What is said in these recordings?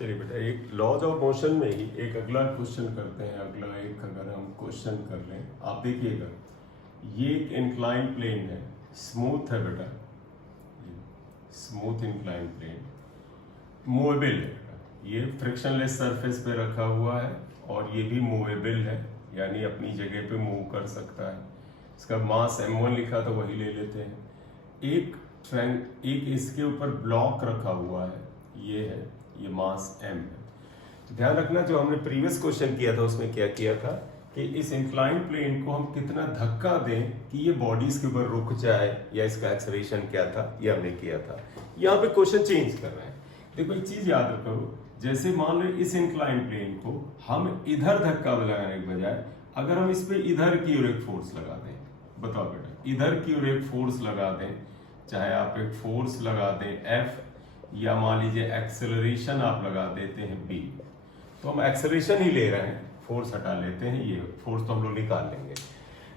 चलिए बेटा, एक लॉज ऑफ मोशन में ही एक अगला क्वेश्चन करते हैं। अगला एक अगर हम क्वेश्चन कर लें, आप देखिएगा ये एक इंक्लाइन प्लेन है, स्मूथ है बेटा, स्मूथ इंक्लाइन प्लेन, मूवेबल है बेटा। ये फ्रिक्शनलेस सरफेस पे रखा हुआ है और ये भी मूवेबल है, यानी अपनी जगह पे मूव कर सकता है। इसका मास m1 लिखा था, वही ले लेते हैं। एक इसके ऊपर ब्लॉक रखा हुआ है, ये है, ये मास m है। तो ध्यान रखना, जो हमने प्रीवियस क्वेश्चन किया था उसमें क्या किया था कि इस इंक्लाइन प्लेन को हम कितना धक्का दें कि ये बॉडी इसके ऊपर रुक जाए, या इसका एक्सेलरेशन क्या था, ये हमने किया था। यहाँ पे क्वेश्चन चेंज कर रहे हैं। देखो एक चीज याद रखो, जैसे मान लो इस इंक्लाइन प्लेन को हम इधर धक्का लगाने के बजाय अगर हम इस पे इधर की ओर एक फोर्स लगा दें, बताओ बेटा, इधर की ओर एक फोर्स लगा दें, चाहे आप एक फोर्स लगा दें F, या मान लीजिए एक्सेलरेशन आप लगा देते हैं B, तो हम एक्सेलरेशन ही ले रहे हैं, फोर्स हटा लेते हैं, ये फोर्स तो हम लोग निकाल लेंगे।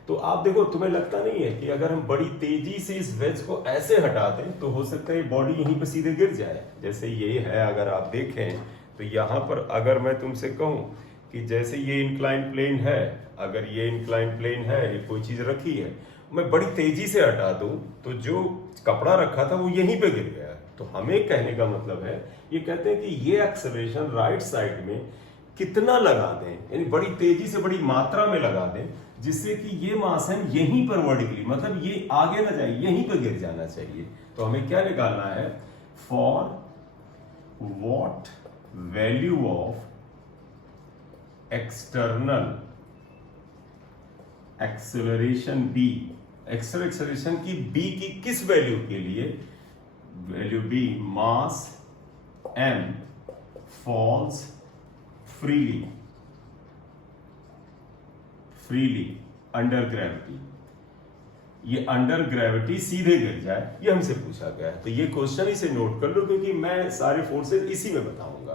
तो आप देखो, तुम्हें लगता नहीं है कि अगर हम बड़ी तेजी से इस वेज को ऐसे हटा दें तो हो सकता है बॉडी यहीं पे सीधे गिर जाए। जैसे ये है, अगर आप देखें तो यहाँ पर अगर मैं तुमसे कहूँ कि जैसे ये इंक्लाइन प्लेन है, अगर ये इंक्लाइन प्लेन है, ये कोई चीज रखी है, मैं बड़ी तेजी से हटा दूं तो जो कपड़ा रखा था वो यहीं पे गिर गया। तो हमें कहने का मतलब है, ये कहते हैं कि ये एक्सेलरेशन राइट साइड में कितना लगा दें, यानी बड़ी तेजी से बड़ी मात्रा में लगा दें, जिससे कि ये मास है यहीं पर वर्टिकली, मतलब ये आगे ना जाए, यहीं पर गिर जाना चाहिए। तो हमें क्या निकालना है, for what value of external acceleration B, acceleration की B की किस वैल्यू के लिए, वैल्यू B मास M falls freely under gravity, ये अंडर ग्रेविटी सीधे गिर जाए, ये हमसे पूछा गया है। तो ये क्वेश्चन इसे नोट कर लो, क्योंकि मैं सारे फोर्सेस इसी में बताऊंगा।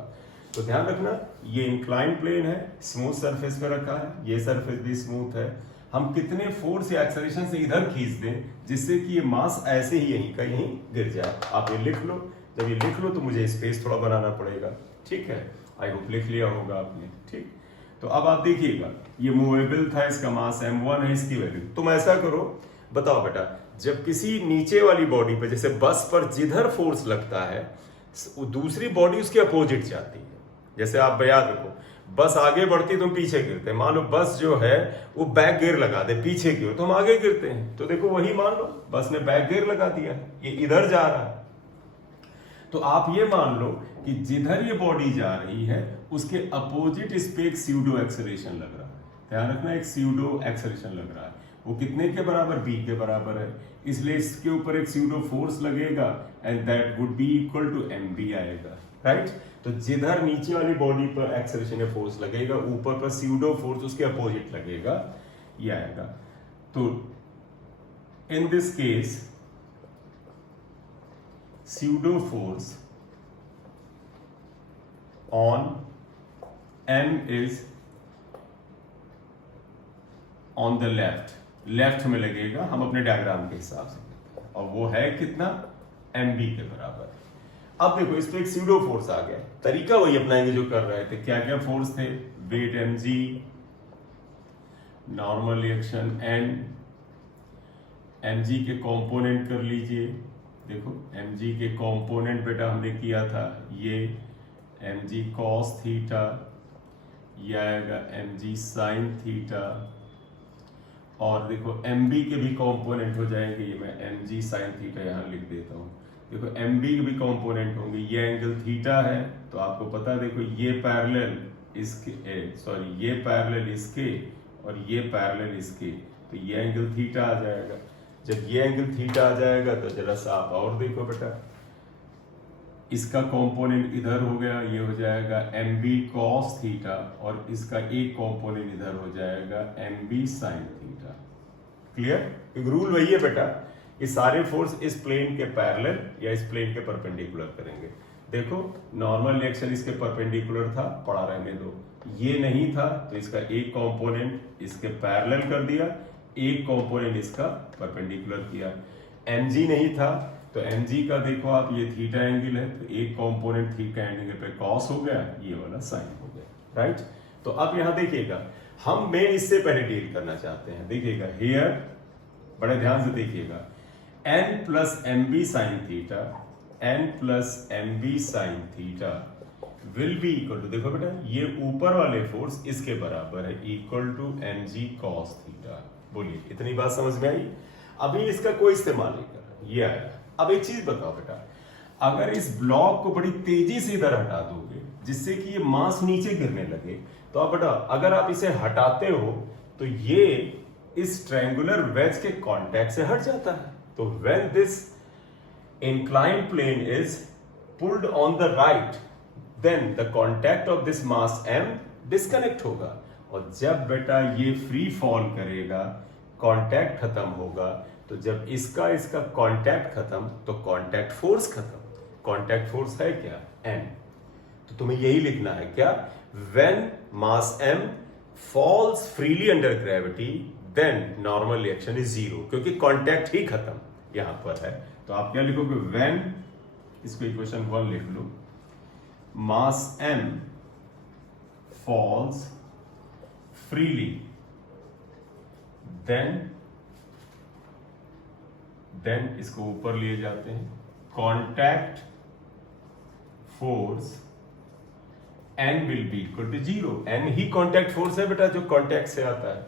तो ध्यान रखना, ये इंक्लाइन प्लेन है, स्मूथ सरफेस पे रखा है, ये सरफेस भी स्मूथ है। हम कितने फोर्स या एक्सेलरेशन से इधर खींच दें जिससे कि ये मास ऐसे ही यहीं का यहीं गिर जाए। आप ये लिख लो। जब ये लिख लो तो मुझे स्पेस थोड़ा बनाना पड़ेगा, ठीक है। आई होप लिख लिया होगा आपने, ठीक। तो अब आप देखिएगा, ये मूवेबल था, इसका मास m1 है, इसकी वैल्यू। तुम ऐसा करो, बताओ बेटा, जब किसी नीचे वाली बॉडी पे, जैसे बस पर जिधर फोर्स लगता है, दूसरी बॉडी उसके अपोजिट जाती है। जैसे आप याद रखो, बस आगे बढ़ती तो हम पीछे गिरते हैं। मान लो बस जो है वो बैक गियर लगा दे पीछे की ओर, तो हम आगे गिरते हैं। तो देखो वही मान लो, बस ने बैक गियर लगा दिया, ये इधर जा रहा है। तो आप ये मान लो कि जिधर ये बॉडी जा रही है उसके अपोजिट इस पे एक स्यूडो एक्सेलरेशन लग रहा है। ध्यान रखना, एक स्यूडो एक्सेलरेशन लग रहा है। वो कितने के बराबर, B के बराबर है, इसलिए इसके ऊपर एक स्यूडो फोर्स लगेगा and that would be equal to mb आएगा, राइट। तो जिधर नीचे वाली बॉडी पर एक्सेलरेशन या फोर्स लगेगा, ऊपर पर स्यूडो फोर्स उसके अपोजिट लगेगा, ये आएगा। तो in this case pseudo force on m is on the left में लगेगा, हम अपने डायग्राम के हिसाब से, और वो है कितना, mb के बराबर। अब देखो, इस पे एक स्यूडो फोर्स आ गया, तरीका वही अपनाएंगे जो कर रहे थे। क्या क्या फोर्स थे, weight mg, normal reaction n, mg के कंपोनेंट कर लीजिए। देखो mg के कंपोनेंट बेटा हमने किया था, ये mg cos थीटा, ये आएगा mg sin थीटा, और देखो mb के भी कंपोनेंट हो जाएंगे, ये मैं mg sin थीटा यहां लिख देता हूं। देखो mb के भी कंपोनेंट होंगे, ये एंगल थीटा है, तो आपको पता है, देखो ये पैरेलल इसके, ये पैरेलल इसके और ये पैरेलल इसके, तो ये एंगल थीटा आ जाएगा। जब ये एंगल थीटा आ जाएगा तो जरा सा आप और देखो बेटा, इसका कंपोनेंट इधर हो गया, ये हो जाएगा mb cos थीटा, और इसका एक कंपोनेंट इधर हो जाएगा mb sin थीटा। क्लियर? एक रूल वही है बेटा, ये सारे फोर्स इस प्लेन के पैरेलल या इस प्लेन के परपेंडिकुलर करेंगे। देखो नॉर्मल रिएक्शन इसके परपेंडिकुलर था, पड़ा रहने दो। ये नहीं था तो इसका एक कंपोनेंट इसके पैरेलल कर दिया, एक कंपोनेंट इसका परपेंडिकुलर किया। mg नहीं था तो mg का देखो आप, ये थीटा एंगल है, तो एक कंपोनेंट थीटा एंगल पे कॉस हो गया, ये वाला साइन हो गया, राइट। तो अब यहां देखिएगा, हम मेन इससे पहले डील करना चाहते हैं। देखिएगा हियर, बड़े ध्यान से देखिएगा, n plus M B sine theta, n plus M B sine theta will be equal to, देखो बेटा ये ऊपर वाले फोर्स इसके बराबर है, equal to M G cos theta. बोलिए इतनी बात समझ में आई? अभी इसका कोई इस्तेमाल नहीं कर रहा, ये आया। अब एक चीज बताओ बेटा, अगर इस ब्लॉक को बड़ी तेजी से इधर हटा दोगे जिससे कि ये मास नीचे गिरने लगे, तो अब बेटा अगर आप इसे हटाते हो तो ये इस ट्रायंगुलर वेज के कांटेक्ट से हट जाता है। तो when this inclined plane is pulled on the right, then the contact of this mass m disconnect होगा, और जब बेटा ये फ्री फॉल करेगा, कांटेक्ट खत्म होगा, तो जब इसका कांटेक्ट खत्म तो कांटेक्ट फोर्स खत्म। कांटेक्ट फोर्स है क्या? m। तो तुम्हें यही लिखना है क्या? when mass m falls freely under gravity then normal reaction is zero, क्योंकि कांटेक्ट ही खत्म यहां पर है। तो आप क्या लिखोगे? when, इसको इक्वेशन 1 लिख लो, mass m falls freely then इसको ऊपर लिए जाते हैं, contact force n will be equal to 0। n he contact force है बेटा जो कांटेक्ट से आता है।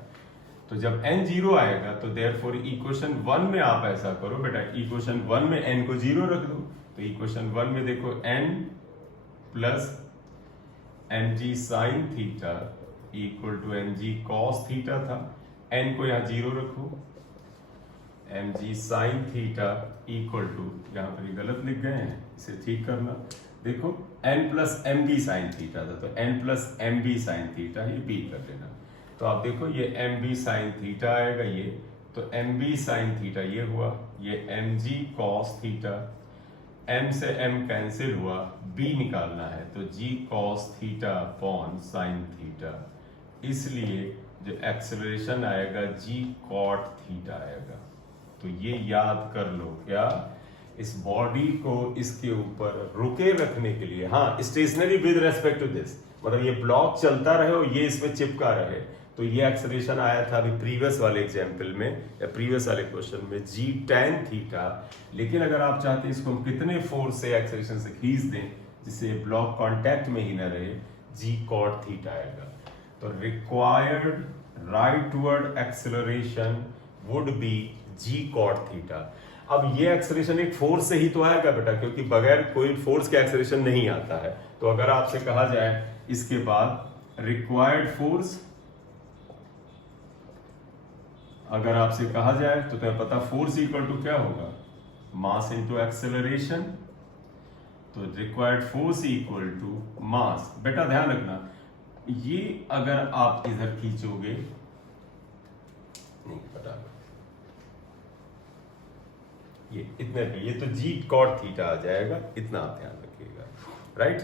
तो जब n 0 आएगा तो देयरफॉर इक्वेशन 1 में आप ऐसा करो बेटा, इक्वेशन 1 में n को 0 रख दो। तो इक्वेशन 1 में देखो n plus M G sine theta equal to M G cos theta था, n को यहाँ 0 रखो, M G sine theta equal to, यहाँ पर ये गलत लिख गए हैं, इसे ठीक करना। देखो n plus M B sine theta था, तो n plus M B sine theta, ये b कर लेना। तो आप देखो ये एम बी साइन थीटा आएगा ये, तो एम बी साइन थीटा ये हुआ, ये M G cos theta, m से m कैंसिल हुआ, b निकालना है, तो g cos theta upon sine theta, इसलिए जो एक्सेलरेशन आएगा g कॉट थीटा आएगा। तो ये याद कर लो, क्या इस बॉडी को इसके ऊपर रुके रखने के लिए, हाँ stationary with respect to this, मतलब ये ब्लॉक चलता रहे और ये इसमें चिपका रहे। तो ये एक्सेलरेशन आया था अभी प्रीवियस वाले एग्जाम्पल में या प्रीवियस वाले क्वेश्चन में g tan थीटा। लेकिन अगर आप चाहते हैं इसको हम कितने फोर्स से एक्सेलरेशन से खींच दें जिससे ब्लॉक कांटेक्ट में ही ना रहे, g cot थीटा आएगा। तो required rightward acceleration would be g cot theta. अब ये एक्सेलरेशन एक फोर्स से ही तो आएगा बेटा, क्योंकि बगैर कोई फोर्स के एक्सेलरेशन नहीं आता है। तो अगर आपसे कहा जाए इसके बाद रिक्वायर्ड फोर्स, अगर आपसे कहा जाए तो तुम्हें पता फोर्स इक्वल टू क्या होगा? Mass into acceleration. तो required force equal to mass. बेटा ध्यान रखना, ये अगर आप इधर खींचोगे, नहीं बेटा ये इतने पे, ये तो जी कॉट थीटा आ जाएगा, इतना आप ध्यान रखिएगा, राइट।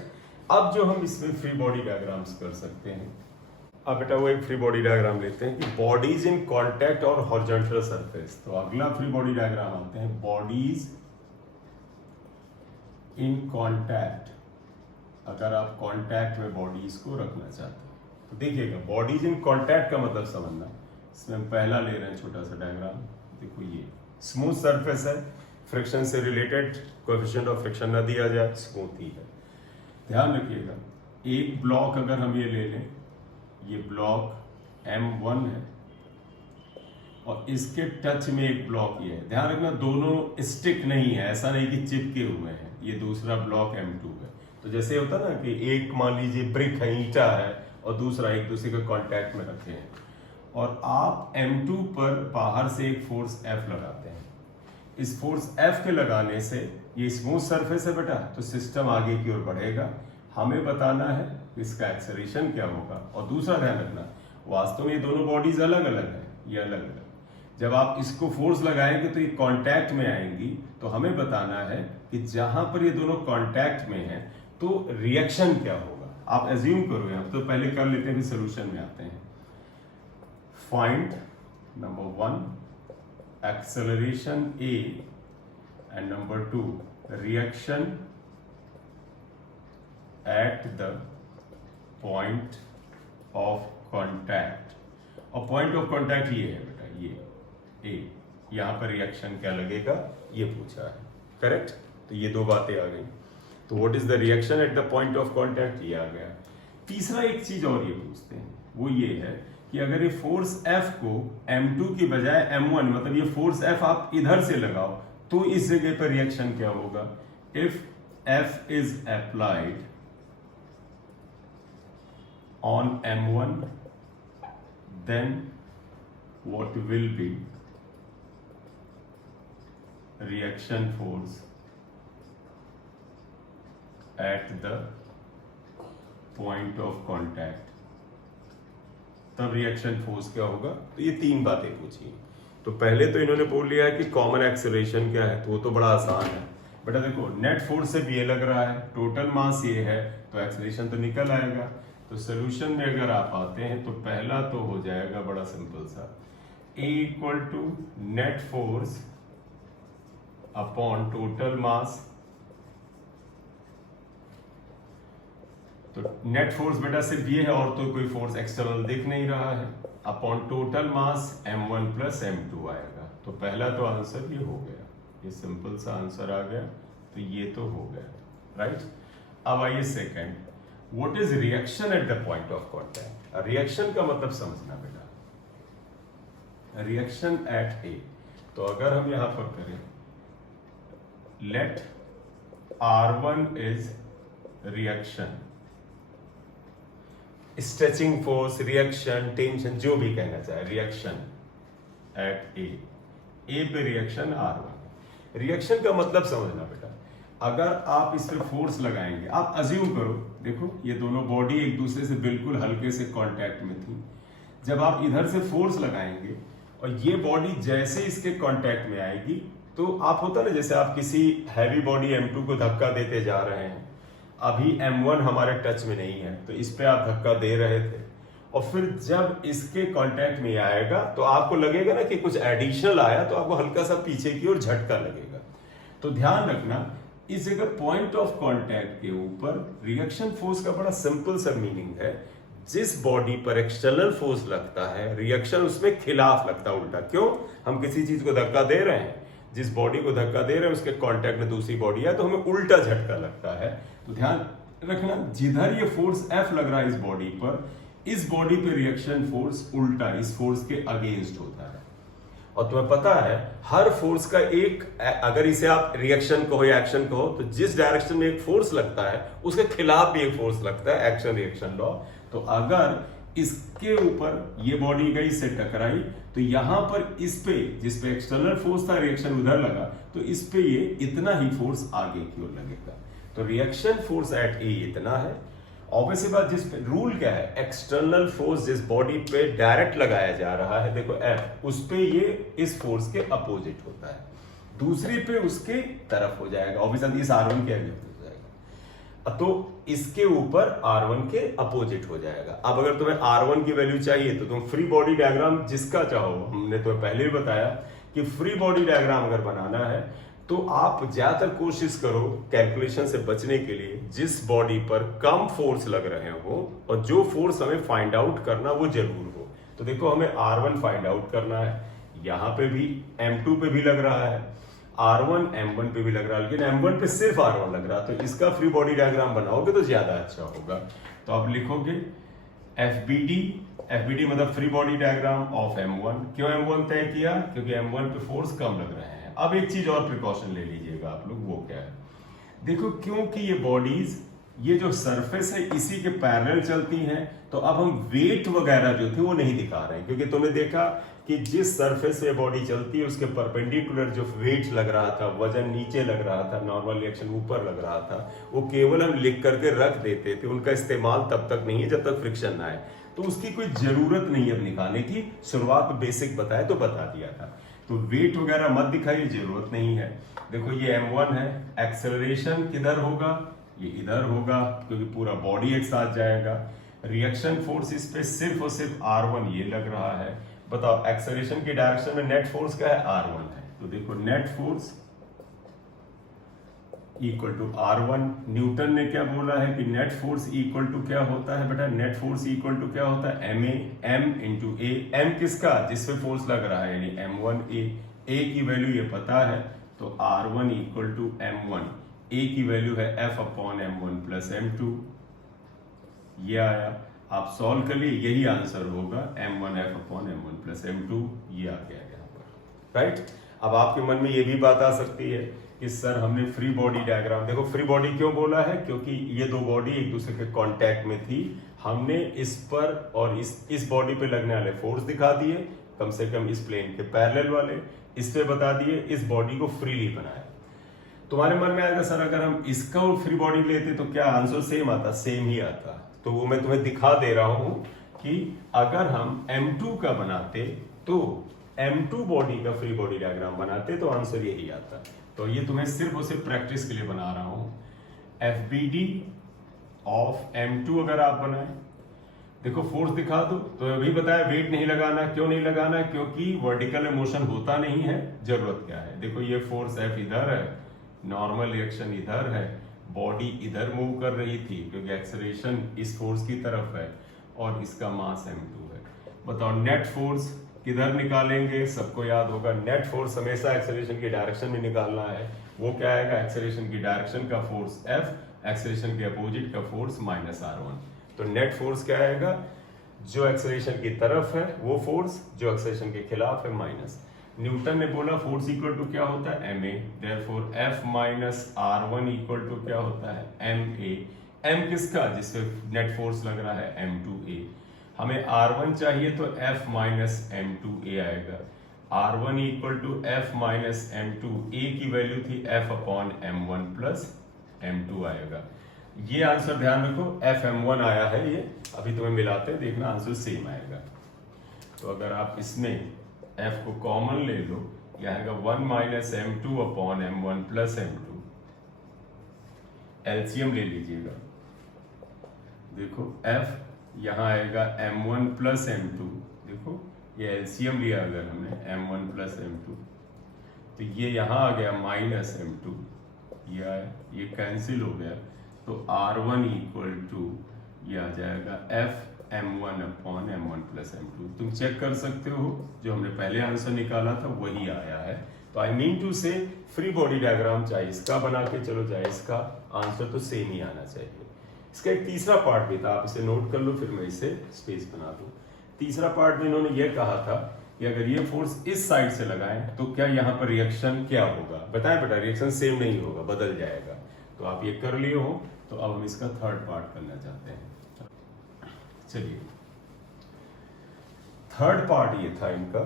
अब जो हम इसमें फ्री बॉडी डायग्राम्स कर सकते हैं, अब बेटा वो एक फ्री बॉडी डायग्राम लेते हैं कि बॉडीज इन कांटेक्ट और हॉरिजॉन्टल सरफेस। तो अगला फ्री बॉडी डायग्राम आते हैं बॉडीज इन कांटेक्ट। अगर आप कांटेक्ट में बॉडीज को रखना चाहते हैं तो देखिएगा, बॉडीज इन कांटेक्ट का मतलब समझना। इसमें हम पहला ले रहे हैं छोटा सा डायग्राम, देखो ये स्मूथ सरफेस है, फ्रिक्शन से रिलेटेड कोएफिशिएंट ऑफ फ्रिक्शन ना दिया जाए, स्मूथ ही है। ध्यान रखिएगा, एक ब्लॉक अगर हम ये ले लें, ये ब्लॉक M1 है और इसके टच में एक ब्लॉक ये है। ध्यान रखना दोनों स्टिक नहीं है, ऐसा नहीं कि चिपके हुए हैं। ये दूसरा ब्लॉक M2 है। तो जैसे होता ना कि एक मान लीजिए ब्रिक है, ईंटा है, और दूसरा एक दूसरे के कांटेक्ट में रखे हैं, और आप M2 पर बाहर से एक फोर्स F लगाते हैं। इस फोर्स F के लगाने से ये स्मूथ सरफेस है बेटा, तो सिस्टम आगे की ओर बढ़ेगा। हमें बताना है इसका एक्सेलरेशन क्या होगा। और दूसरा ध्यान रखना, वास्तव में ये दोनों बॉडीज अलग अलग है, ये अलग अलग। जब आप इसको फोर्स लगाएंगे तो ये कांटेक्ट में आएंगी, तो हमें बताना है कि जहां पर ये दोनों कांटेक्ट में हैं तो रिएक्शन क्या होगा। आप एज्यूम करो, यहाँ तो पहले कर लेते हैं, फिर सोल्यूशन में आते हैं। Find number 1 acceleration A and number 2 reaction at the point of contact. और पॉइंट ऑफ कॉन्टैक्ट ये है बेटा, ये ए, यहां पर रिएक्शन क्या लगेगा ये पूछा है, करेक्ट। तो ये दो बातें आ गई। तो what is the reaction at the point of contact, ये आ गया। तीसरा एक चीज और ये पूछते हैं, वो ये है कि अगर ये फोर्स F को M2 की बजाय M1, मतलब ये फोर्स F आप इधर से लगाओ तो इस जगह पर रिएक्शन क्या होगा। If F is applied on M1 then what will be reaction force at the point of contact, तब रिएक्शन फोर्स क्या होगा। तो ये तीन बातें पूछी। तो पहले तो इन्होंने बोल लिया है कि कॉमन एक्सेलरेशन क्या है, तो वो तो बड़ा आसान है बेटा। देखो नेट फोर्स से भी ये लग रहा है, टोटल मास ये है, तो एक्सेलरेशन तो निकल आएगा। तो सोल्यूशन में अगर आप आते हैं तो पहला तो हो जाएगा बड़ा सिंपल सा, A equal to net force upon total mass. तो नेट फोर्स बेटा सिर्फ ये है, और तो कोई फोर्स एक्सटर्नल दिख नहीं रहा है, अपॉन टोटल मास M1 प्लस M2 आएगा। तो पहला तो आंसर ये हो गया, ये सिंपल सा आंसर आ गया, तो ये तो हो गया, राइट। अब आइए second, what is reaction at the point of contact. Reaction का मतलब समझना बेटा, रिएक्शन एट ए। तो अगर हम यहां पर करें let R1 is reaction, stretching force, reaction, tension, जो भी कहना चाहे, रिएक्शन एट ए पे रिएक्शन R1। रिएक्शन का मतलब समझना बेटा, अगर आप इस पे फोर्स लगाएंगे, आप अज्यूम करो, देखो ये दोनों बॉडी एक दूसरे से बिल्कुल हल्के से कांटेक्ट में थी। जब आप इधर से फोर्स लगाएंगे और ये बॉडी जैसे इसके कांटेक्ट में आएगी, तो आप होता ना जैसे आप किसी हैवी बॉडी M2 को धक्का देते जा रहे हैं, अभी M1 हमारे टच में नहीं है, तो इस पे आप धक्का दे रहे थे, और फिर जब इसके कांटेक्ट में आएगा तो आपको लगेगा ना कि कुछ एडिशनल आया, तो आपको हल्का सा पीछे की ओर झटका लगेगा। तो ध्यान रखना, इस जगह पॉइंट ऑफ कांटेक्ट के ऊपर रिएक्शन फोर्स का बड़ा सिंपल सा मीनिंग है, जिस बॉडी पर एक्सटर्नल फोर्स लगता है रिएक्शन उसमें खिलाफ लगता है, उल्टा। क्यों? हम किसी चीज को धक्का दे रहे हैं, जिस बॉडी को धक्का दे रहे हैं उसके कांटेक्ट में दूसरी बॉडी है, तो हमें उल्टा झटका लगता है। तो ध्यान रखना, जिधर ये फोर्स F लग रहा है इस बॉडी पर, इस बॉडी पे रिएक्शन फोर्स उल्टा इस फोर्स के अगेंस्ट होता है। और तुम्हें पता है हर फोर्स का एक, अगर इसे आप रिएक्शन कहो या एक्शन कहो, तो जिस डायरेक्शन में एक फोर्स लगता है उसके खिलाफ भी एक फोर्स लगता है, एक्शन रिएक्शन लॉ। तो अगर इसके ऊपर ये बॉडी गई, इससे टकराई, तो यहां पर इस पे, जिस पे एक्सटर्नल फोर्स था, रिएक्शन उधर लगा, तो इस पे ये इतना ही फोर्स आगे की ओर लगेगा। तो रिएक्शन फोर्स एट ए इतना है। ऑब्वियसली बात, जिस पे रूल क्या है, एक्सटर्नल फोर्स जिस बॉडी पे डायरेक्ट लगाया जा रहा है, देखो F, उस पे ये इस फोर्स के अपोजिट होता है, दूसरी पे उसके तरफ हो जाएगा। ऑब्वियसली इस R1 के अगेंस्ट हो जाएगा, तो इसके ऊपर R1 के अपोजिट हो जाएगा। अब अगर तुम्हें R1 की वैल्यू चाहिए तो तुम फ्री बॉडी डायग्राम जिसका चाहो, हमने तो पहले भी बताया कि फ्री बॉडी डायग्राम अगर बनाना है तो आप ज्यादातर कोशिश करो कैलकुलेशन से बचने के लिए जिस बॉडी पर कम फोर्स लग रहे हो, और जो फोर्स हमें फाइंड आउट करना वो जरूर हो। तो देखो हमें R1 फाइंड आउट करना है, यहां पे भी M2 पे भी लग रहा है, R1 M1 पे भी लग रहा है, लेकिन M1 पे सिर्फ R1 लग रहा है, तो इसका फ्री बॉडी डायग्राम बनाओगे तो ज्यादा अच्छा होगा। तो आप लिखोगे FBD मतलब free body diagram of M1। क्यों M1 तय किया? क्योंकि M1 पे फोर्स कम लग रहे हैं। अब एक चीज और प्रिकॉशन ले लीजिएगा आप लोग, वो क्या है, देखो क्योंकि ये बॉडीज, ये जो सरफेस है इसी के पैरेलल चलती हैं, तो अब हम वेट वगैरह जो थे वो नहीं दिखा रहे हैं, क्योंकि तुमने देखा कि जिस सरफेस पे बॉडी चलती है उसके परपेंडिकुलर जो वेट लग रहा था, वजन नीचे लग रहा था, नॉर्मल रिएक्शन ऊपर लग रहा था, वो केवल हम लिख करके रख देते थे, उनका इस्तेमाल तब तक नहीं है जब तक फ्रिक्शन ना आए। तो उसकी कोई जरूरत नहीं है अब निकालने की, शुरुआत में बेसिक बताए तो बता दिया था। तो वेट वगैरह मत दिखाइए, जरूरत नहीं है। देखो ये M1 है, एक्सेलरेशन किधर होगा, ये इधर होगा, क्योंकि पूरा बॉडी एक साथ जाएगा। रिएक्शन फोर्स इस पे सिर्फ और सिर्फ R1 ये लग रहा है। बताओ एक्सेलरेशन की डायरेक्शन में नेट फोर्स क्या है? R1 है। तो देखो net force equal to R1। Newton ने क्या बोला है कि नेट फोर्स इक्वल टू क्या होता है बेटा, नेट फोर्स इक्वल टू क्या होता है M इंटू ए। एम किसका, जिसपे फोर्स लग रहा है, यानी M1A। ए की वैल्यू ये पता है, तो R1 इक्वल टू M1। ए की वैल्यू है F upon M1 plus M2। ये आया, आप सॉल्व कर लिए, यही आंसर होगा M1F upon M1 plus M2। ये आ गया यहाँ पर, राइट। अब आपके मन में ये भी बात आ सकती है कि सर हमने फ्री बॉडी डायग्राम, देखो फ्री बॉडी क्यों बोला है, क्योंकि ये दो बॉडी एक दूसरे के कांटेक्ट में थी। हमने इस पर और इस बॉडी पे लगने वाले फोर्स दिखा दिए, कम से कम इस प्लेन के पैरेलल वाले, इस पे बता दिए, इस बॉडी को फ्रीली बनाया। तुम्हारे मन में आएगा सर अगर हम इसका और फ्री बॉडी लेते तो क्या आंसर सेम आता, सेम ही आता। तो वो मैं तुम्हें दिखा दे रहा हूं कि अगर हम M2 का बनाते तो M2 बॉडी का फ्री बॉडी डायग्राम बनाते तो आंसर यही आता। तो ये तुम्हें सिर्फ और सिर्फ प्रैक्टिस के लिए बना रहा हूं। FBD ऑफ M2 अगर आप बनाए, देखो फोर्स दिखा दो, तो अभी बताया वेट नहीं लगाना। क्यों नहीं लगाना, क्योंकि वर्टिकल मोशन होता नहीं है। जरूरत क्या है, देखो ये फोर्स F इधर है, नॉर्मल रिएक्शन इधर है, बॉडी इधर मूव कर रही थी क्योंकि एक्सेलरेशन इस फोर्स की तरफ है और इसका मास M2 है। बताओ नेट फोर्स किधर निकालेंगे, सबको याद होगा नेट फोर्स हमेशा एक्सेलरेशन की डायरेक्शन में निकालना है। वो क्या आएगा, एक्सेलरेशन की डायरेक्शन का फोर्स F, एक्सेलरेशन के अपोजिट का फोर्स माइनस R1। तो नेट फोर्स क्या आएगा, जो एक्सेलरेशन की तरफ है वो फोर्स, जो एक्सेलरेशन के खिलाफ है माइनस। न्यूटन ने बोला फोर्स इक्वल टू क्या होता है ma, therefore F minus R1 equal to क्या होता है ma। m किसका, जिससे नेट फोर्स लग रहा है M2A। हमें R1 चाहिए तो F माइनस M2A आएगा। R1 equal to F minus M2, A की वैल्यू थी F upon M1 plus M2 आएगा। ये आंसर ध्यान रखो, F M1 आया है ये, अभी तुम्हें मिलाते हैं, देखना आंसर सेम आएगा। तो अगर आप इसमें F को कॉमन ले लो, यह आएगा 1 minus M2 upon M1 plus M2। LCM ले लीजिएगा, देखो F यहाँ आएगा M1 प्लस M2, देखो ये एलसीएम लिया अगर हमने M1 प्लस M2, तो ये यहाँ आ गया माइनस M2, ये आया, ये कैंसिल हो गया, तो R1 इक्वल टू ये आ जाएगा F M1 upon M1 plus M2। तुम चेक कर सकते हो, जो हमने पहले आंसर निकाला था वही आया है। तो आई मीन टू से फ्री बॉडी डायग्राम चाहे इसका बना के चलो चाहे इसका, आंसर तो सेम ही आना चाहिए। इसका एक तीसरा पार्ट भी था, आप इसे नोट कर लो, फिर मैं इसे स्पेस बना दूं। तीसरा पार्ट में इन्होंने ये कहा था कि अगर ये फोर्स इस साइड से लगाएं तो क्या यहाँ पर रिएक्शन क्या होगा। बताएं बेटा, रिएक्शन सेम नहीं होगा, बदल जाएगा। तो आप ये कर लिए हो, तो अब हम इसका थर्ड पार्ट करना चाहते हैं। चलिए, थर्ड पार्ट ये था इनका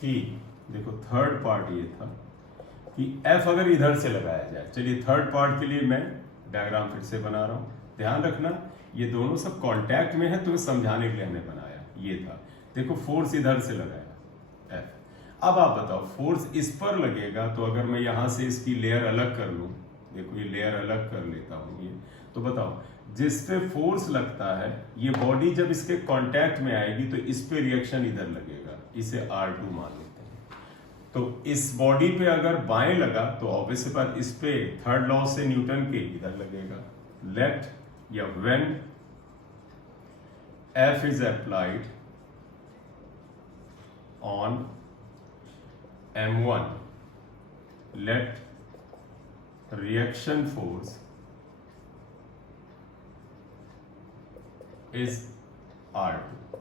कि देखो, थर्ड पार्ट ये था कि F अगर इधर से लगाया जाए। चलिए, थर्ड पार्ट के लिए मैं डायग्राम फिर से बना रहा हूं। ध्यान रखना, ये दोनों सब कांटेक्ट में है, तो समझाने के लिए हमने बनाया। ये था, देखो फोर्स इधर से लगाया F। अब आप बताओ, फोर्स इस पर लगेगा, तो अगर मैं यहां से इसकी लेयर अलग कर लूं, देखो ये लेयर अलग कर लेता हूं ये, तो बताओ जिस पे फोर्स लगता है, ये बॉडी जब इसके कांटेक्ट में आएगी तो इस पे रिएक्शन इधर लगेगा, इसे R2 मान लेते हैं। तो इस बॉडी पे अगर बाएं लगा तो ऑब्वियस बात इस पे थर्ड लॉ से न्यूटन के इधर लगेगा। लेट या when F is applied on M1, let reaction force is R2।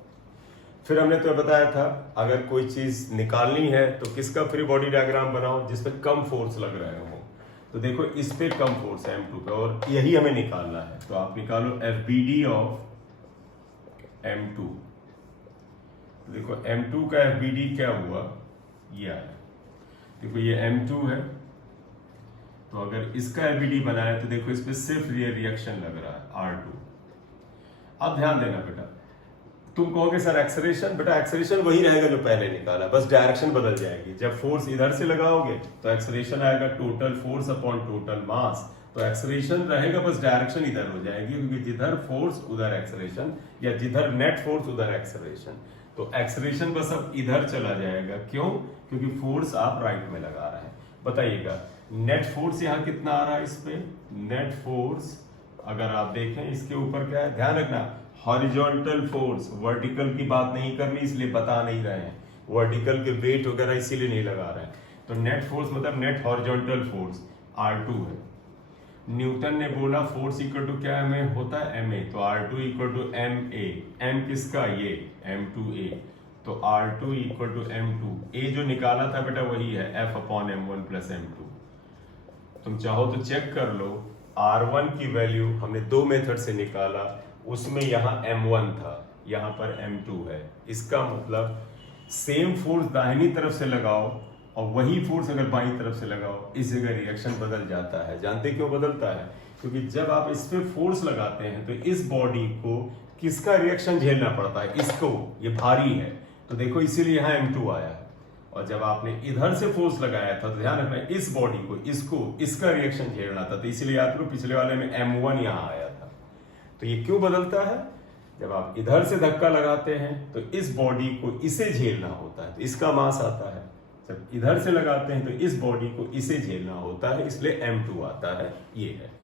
फिर हमने तो बताया था, अगर कोई चीज निकालनी है तो किसका फ्री बॉडी डायग्राम बनाओ, जिसपे कम फोर्स लग रहे हो। तो देखो इस पे कम फोर्स है M2 पे, और यही हमें निकालना है। तो आप निकालो FBD ऑफ M2। तो देखो M2 का FBD क्या हुआ, ये आया। देखो ये M2 है, तो अगर इसका FBD बनाया तो देखो इस पे सिर्फ ये रिएक्शन लग रहा है R2। अब ध्यान देना बेटा, तुम कहोगे सर एक्सेलरेशन, बेटा एक्सेलरेशन वही रहेगा जो पहले निकाला, बस डायरेक्शन बदल जाएगी। जब फोर्स इधर से लगाओगे तो एक्सेलरेशन आएगा total force upon total mass, तो एक्सेलरेशन रहेगा, बस डायरेक्शन इधर हो जाएगी, क्योंकि जिधर फोर्स उधर एक्सेलरेशन, या जिधर नेट फोर्स उधर एक्सेलरेशन। तो एक्सेलरेशन बस अब इधर चला जाएगा। क्यों? क्योंकि फोर्स आप राइट में लगा रहे हैं। बताइएगा, नेट फोर्स यहाँ कितना आ रहा है इस पे? नेट फोर्स अगर आप देखें इसके ऊपर क्या है, ध्यान रखना, हॉरिजॉन्टल फोर्स, वर्टिकल की बात नहीं करनी इसलिए बता नहीं रहे हैं, वर्टिकल के वेट वगैरह इसीलिए नहीं लगा रहे हैं। तो नेट फोर्स मतलब नेट हॉरिजॉन्टल फोर्स R2 है। न्यूटन ने बोला फोर्स इक्वल टू क्या में होता है, ma, तो R2 equal to ma, m किसका, ये m2a, तो R2 equal to m2, a जो निकाला था बेटा वही है F upon m1 plus m2। तुम चाहो तो चेक कर लो, R1 की वैल्यू हमने दो मेथड से निकाला, उसमें यहाँ m1 था, यहाँ पर m2 है। इसका मतलब सेम फोर्स दाहिनी तरफ से लगाओ और वही फोर्स अगर बाईं तरफ से लगाओ, इस जगह रिएक्शन बदल जाता है। जानते क्यों बदलता है? क्योंकि जब आप इस पे फोर्स लगाते हैं तो इस बॉडी को किसका रिएक्शन झेलना पड़ता है, इसको, ये भारी है, तो देखो इसीलिए यहाँ m2 आया है। और जब आपने इधर से फोर्स लगाया था तो ध्यान रखना इस बॉडी को, इसको, इसका रिएक्शन झेलना था, तो इसीलिए याद करो पिछले वाले में m1 यहाँ आया था। तो ये क्यों बदलता है? जब आप इधर से धक्का लगाते हैं तो इस बॉडी को इसे झेलना होता है, तो इसका मास आता है। जब इधर से लगाते हैं तो इस बॉडी को इसे झेलना होता है, इसलिए m2 आता है, ये है।